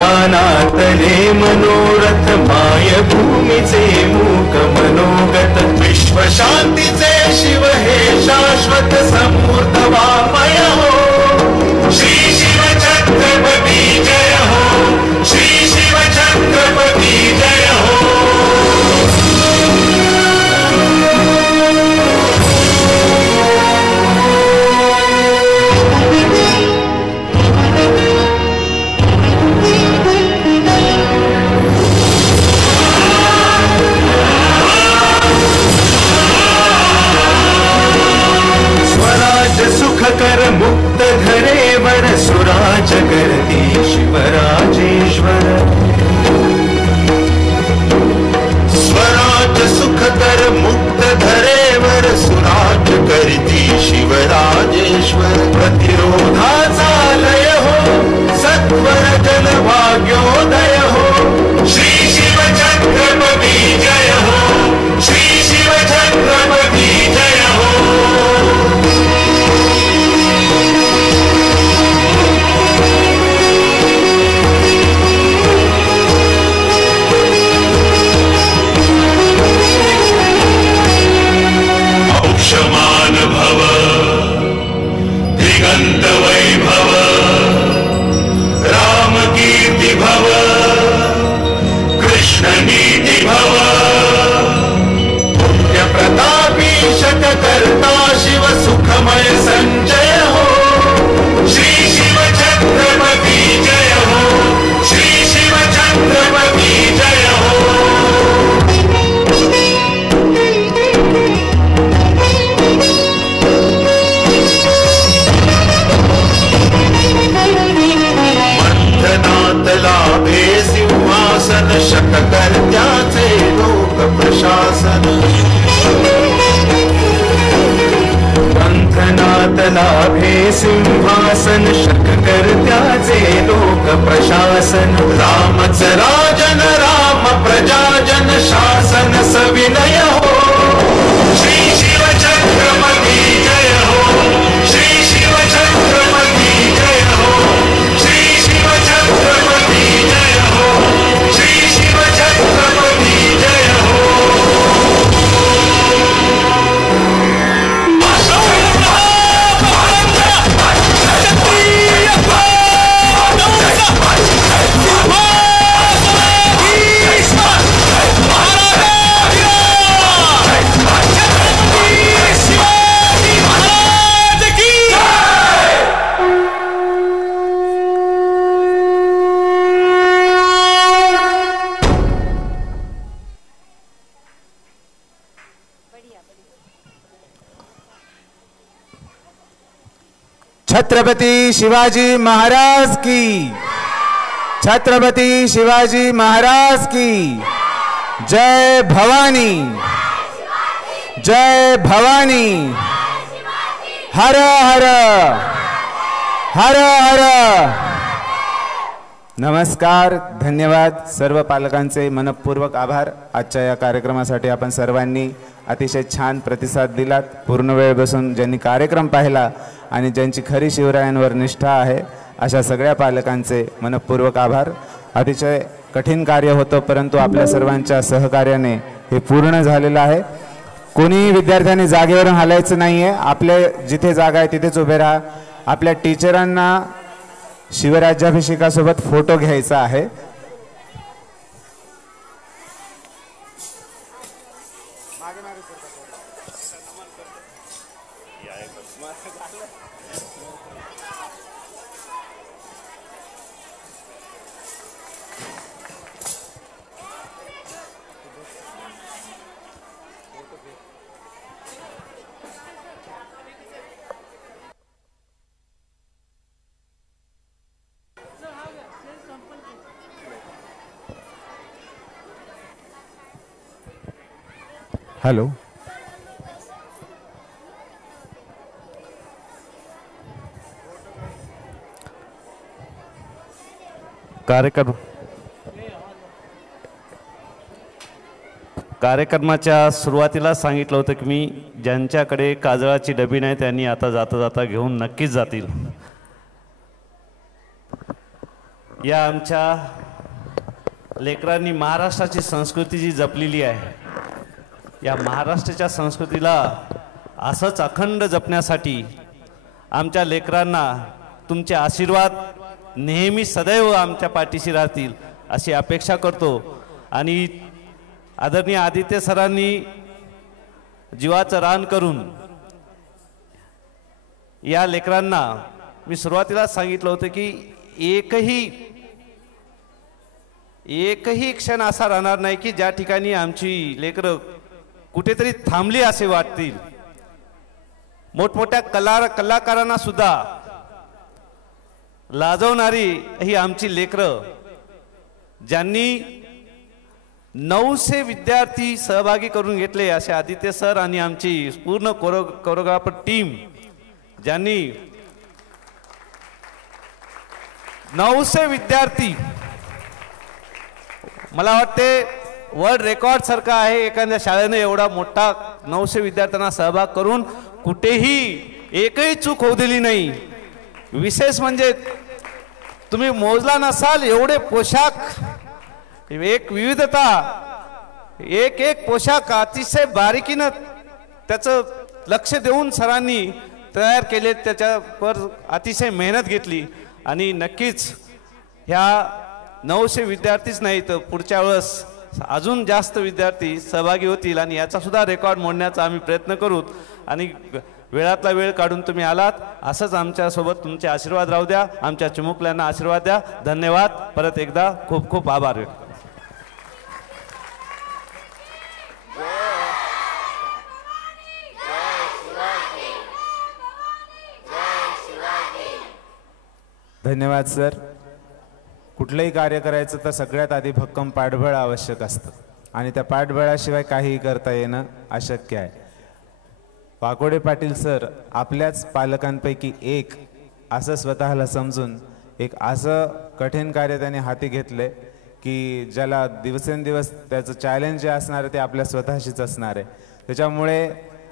नातले मनोरथ माय भूमीचे मूक मनोगत विश्व शांतीचे शिव हे शाश्वत समूर्त वामय हो श्री शिव छत्रपती जय हो श्री शिव छत्रपती जय हो। सुख कर मुक्त घरेवर सुराज करती शिवराजेश्वर स्वराज सुख कर मुक्त घरेवर सुराज करती शिवराजेश्वर प्रतिरोधाचा लय हो सत्वर जन भाग्योदय हो श्री शिव छत्रपती जय हो श्री शिव छत्रपती जय हो। औषमान भव दिगंत वैभव राम कीर्ति भव कृष्ण नीति भव पुण्य प्रतापी शत करता शिव सुखमय संजय हो श्री शिव छत्रपती जय हो श्री शिव छत्रपती जय हो। लाभे सिंहासन शक कर्त्याचे लोक प्रशासन मंथनात लाभे सिंहासन शक कर्त्याचे लोक प्रशासन रामच राजन राम प्रजाजन शासन सविनय हो श्री शिव छत्रपती जय हो श्री शिव छत्रपती जय हो श्री शिव छत्रपती जय हो श्री शिव छत्रपती जय हो। छत्रपति शिवाजी महाराज की छत्रपति शिवाजी महाराज की जय भवानी जय भवानी हर हर हर हर। नमस्कार, धन्यवाद सर्व पालकांचे मनपूर्वक आभार। आजच्या या कार्यक्रमासाठी आपण सर्वांनी अतिशय छान प्रतिसाद दिलात। पूर्ण वेळ बसून ज्यांनी कार्यक्रम पाहिला आणि ज्यांची खरी शिवरायांवर निष्ठा आहे अशा सगळ्या पालकांचे मनपूर्वक आभार। अतिशय कठीण कार्य होतं परंतु आपल्या सर्वांच्या सहकार्याने हे पूर्ण झालेलं आहे। कोणी विद्यार्थ्यांनी जागेवरून हलायचं नाहीये, आपले जिथे जागा आहे तिथेच उभे राहा। आपल्या टीचरांना शिवराज्याभिषेकासोबत फोटो घ्यायचा आहे। हेलो, कार्यक्रमाच्या सुरुवातीला सांगितलं होतं की मी ज्यांच्याकडे काजळाची डबी नाही त्यांनी आता जाता जाता घेऊन नक्कीच जातील। या आमच्या लेकरांनी महाराष्ट्राची संस्कृती जी जपलेली आहे, या महाराष्ट्राच्या संस्कृतीला असंच अखंड जपण्यासाठी आमच्या लेकरांना तुमचे आशीर्वाद नेहमी सदैव आमच्या पाठीशी राहतील अशी अपेक्षा करतो। आणि आदरणीय आदित्य सरांनी जीवाचं रान करून या लेकरांना, मी सुरुवातीला सांगितलं होतं की एकही क्षण असा राहणार नाही की ज्या ठिकाणी आमची लेकरं कुठेतरी थांबली असे वाटतील। मोठमोठ्या कलाकारांना सुद्धा लाजवणारी ही आमची लेकरं, ज्यांनी 900 विद्यार्थी सहभागी करून घेतले असे आदित्य सर आणि आमची पूर्ण कोरिओग्राफर टीम, ज्यांनी 900 विद्यार्थी, मला वाटते वर्ल्ड रेकॉर्ड सारखा आहे एखाद्या शाळेने एवढा मोठा 900 विद्यार्थ्यांना सहभाग करून कुठेही एकही चूक होऊ दिली नाही। विशेष म्हणजे तुम्ही मोजला नसाल एवढे पोशाख, एक विविधता, एक पोशाख अतिशय बारीकीनं त्याचं लक्ष देऊन सरांनी तयार केले, त्याच्यावर अतिशय मेहनत घेतली आणि नक्कीच ह्या 900 विद्यार्थीच नाही तर पुढच्या वेळेस अजून जास्त विद्यार्थी सहभागी होतील आणि याचा सुद्धा रेकॉर्ड मोडण्याचा आम्ही प्रयत्न करू। आणि वेळातला वेळ काढून तुम्ही आलात, असंच आमच्यासोबत तुमचे आशीर्वाद राहू द्या, आमच्या चिमुकल्यांना आशीर्वाद द्या। धन्यवाद, परत एकदा खूप खूप आभार। धन्यवाद सर। कुठलंही कार्य करायचं तर सगळ्यात आधी भक्कम पाठबळ आवश्यक असतं आणि त्या पाठबळाशिवाय काहीही करता येणं अशक्य आहे। वाकोडे पाटील सर आपल्याच पालकांपैकी एक असं स्वतःला समजून एक असं कठीण कार्य त्यांनी हाती घेतले की ज्याला दिवसेंदिवस त्याचं चॅलेंज जे असणार आहे ते आपल्या स्वतःशीच असणार आहे। त्याच्यामुळे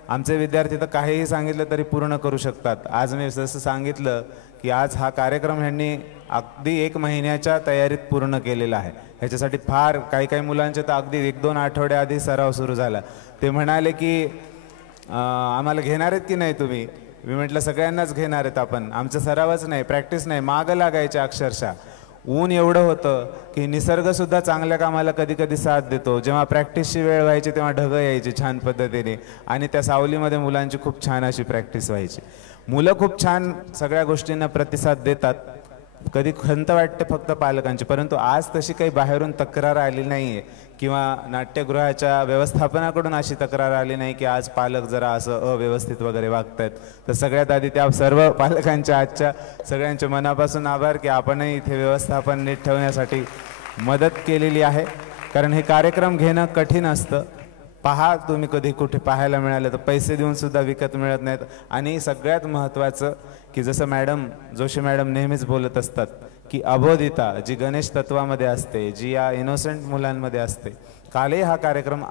आमचे विद्यार्थी तर काहीही सांगितलं तरी पूर्ण करू शकतात। आज मी जसं सांगितलं की आज हा कार्यक्रम ह्यांनी अगदी 1 महिन्याच्या तयारीत पूर्ण केलेला आहे। ह्याच्यासाठी फार काही मुलांचे तर अगदी 1-2 आठवड्या आधी सराव सुरू झाला। ते म्हणाले की आम्हाला घेणार आहेत की नाही तुम्ही? मी म्हटलं सगळ्यांनाच घेणार आहेत आपण, आमचा सरावच नाही, प्रॅक्टिस नाही, मागं लागायचे अक्षरशः। ऊन एवढं होतं की निसर्गसुद्धा चांगल्या कामाला कधी कधी साथ देतो। जेव्हा प्रॅक्टिसची वेळ व्हायची तेव्हा ढगं यायची छान पद्धतीने आणि त्या सावलीमध्ये मुलांची खूप छान अशी प्रॅक्टिस व्हायची। मुलं खूप छान सगळ्या गोष्टींना प्रतिसाद देतात। कधी खंत वाटते फक्त पालकांची, परंतु आज तशी काही बाहेरून तक्रार आली नाही आहे किंवा नाट्यगृहाच्या व्यवस्थापनाकडून अशी तक्रार आली नाही की आज पालक जरा असं अव्यवस्थित वगैरे वागतायत। तर सगळ्यात आधी त्या सर्व पालकांच्या आजच्या सगळ्यांच्या मनापासून आभार की आपणही इथे व्यवस्थापन नीट ठेवण्यासाठी मदत केलेली आहे। कारण हे कार्यक्रम घेणं कठीण असतं। पहा, तुम्ही कधी कुठे पाहायला मिळालं तर पैसे देऊन सुद्धा विकत मिळत नाहीत। आणि सगळ्यात महत्त्वाचं की जसं जोशी मॅडम नेहमीच बोलत असतात की अबोधिता जी गणेश तत्वामध्ये असते, जी या इनोसेंट मुलांमध्ये असते। कालही हा कार्यक्रम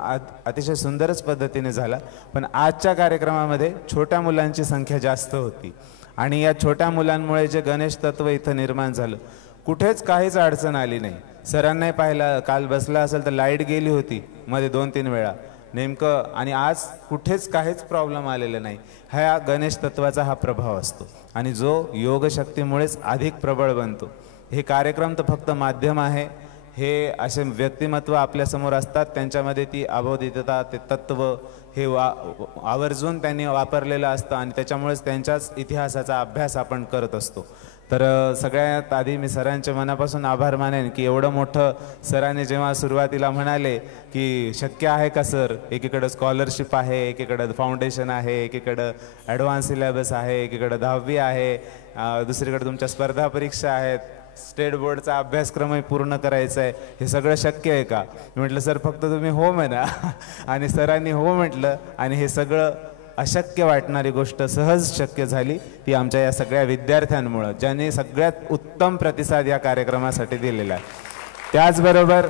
अतिशय सुंदरच पद्धतीने झाला, पण आजच्या कार्यक्रमामध्ये छोट्या मुलांची संख्या जास्त होती आणि या छोट्या मुलांमुळे जे गणेश तत्व इथं निर्माण झालं, कुठेच काहीच अडचण आली नाही। सरांनाही पाहिलं, काल बसला असेल तर लाईट गेली होती मध्ये 2-3 वेळा नेमकं, आणि आज कुठेच काहीच प्रॉब्लेम आलेला नाही। ह्या गणेश तत्वाचा हा प्रभाव असतो आणि जो योगशक्तीमुळेच अधिक प्रबळ बनतो। हे कार्यक्रम तर फक्त माध्यम आहे। हे असे व्यक्तिमत्व आपल्यासमोर असतात, त्यांच्यामध्ये ती अबोधितता, ते तत्व हे आवर्जून त्यांनी वापरलेलं असतं आणि त्याच्यामुळेच त्यांच्याच इतिहासाचा अभ्यास आपण करत असतो। तर सगळ्यात आधी मी सरांच्या मनापासून आभार मानेन की एवढं मोठं सरांनी जेव्हा सुरुवातीला म्हणाले की शक्य आहे का सर, एकीकडं स्कॉलरशिप आहे, एकीकडं फाउंडेशन आहे, एकीकडं ॲडव्हान्स सिलेबस आहे, एकीकडं 10वी आहे, दुसरीकडे तुमच्या स्पर्धा परीक्षा आहेत, स्टेट बोर्डचा अभ्यासक्रमही पूर्ण करायचा आहे, हे सगळं शक्य आहे का? मी म्हटलं सर फक्त तुम्ही हो म्हणा आणि सरांनी हो म्हटलं आणि हे सगळं अशक्य वाटणारी गोष्ट सहज शक्य झाली। ती आमच्या या सगळ्या विद्यार्थ्यांमुळं, ज्यांनी सगळ्यात उत्तम प्रतिसाद या कार्यक्रमासाठी दिलेला आहे। त्याचबरोबर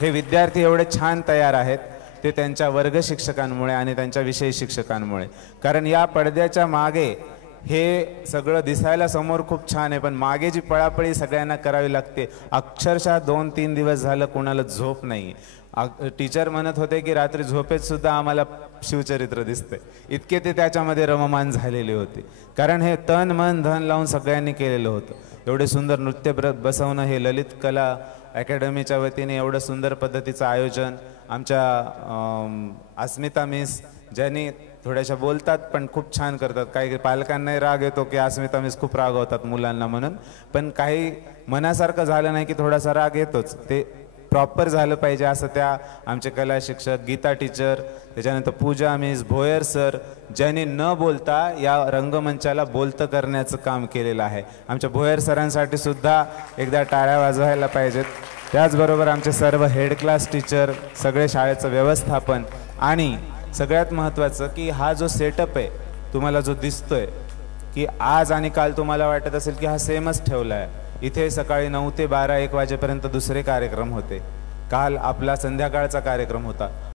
हे विद्यार्थी एवढे छान तयार आहेत ते त्यांच्या वर्ग शिक्षकांमुळे आणि त्यांच्या विषय शिक्षकांमुळे। कारण या पडद्याच्या मागे हे सगळं दिसायला समोर खूप छान आहे, पण मागे जी पळापळी सगळ्यांना करावी लागते, अक्षरशः 2-3 दिवस झालं कोणाला झोप नाही. टीचर म्हणत होते की रात्री झोपेत सुद्धा आम्हाला शिवचरित्र दिसते, इतके ते त्याच्यामध्ये रममान झालेले होते. कारण हे तन मन धन लावून सगळ्यांनी केलेलं होतं. एवढे सुंदर नृत्य बसवणं, हे ललित कला अकॅडमीच्या वतीने एवढं सुंदर पद्धतीचं आयोजन. आमच्या अस्मिता मिस, ज्यांनी थोड्याशा बोलतात पण खूप छान करतात. काही पालकांनाही राग येतो की अस्मिता मिस खूप रागवतात मुलांना म्हणून, पण काही मनासारखं झालं नाही की थोडासा राग येतोच. ते प्रॉपर झालं पाहिजे असं त्या आमचे कला शिक्षक गीता टीचर, त्याच्यानंतर पूजा मिस, भोयर सर, ज्यांनी न बोलता या रंगमंचाला बोलतं करण्याचं काम केलेलं आहे. आमच्या भोयर सरांसाठी सुद्धा एकदा टाळ्या वाजवायला पाहिजेत. त्याचबरोबर आमचे सर्व हेड क्लास टीचर, सगळे शाळेचं व्यवस्थापन, आणि सगळ्यात महत्त्वाचं की हा जो सेटअप आहे तुम्हाला जो दिसतोय की आज आणि काल तुम्हाला वाटत असेल की हा सेमच ठेवला आहे. इथे सकाळी 9 ते 12-1 वाजेपर्यंत दुसरे कार्यक्रम होते. काल आपला संध्याकाळचा कार्यक्रम होता.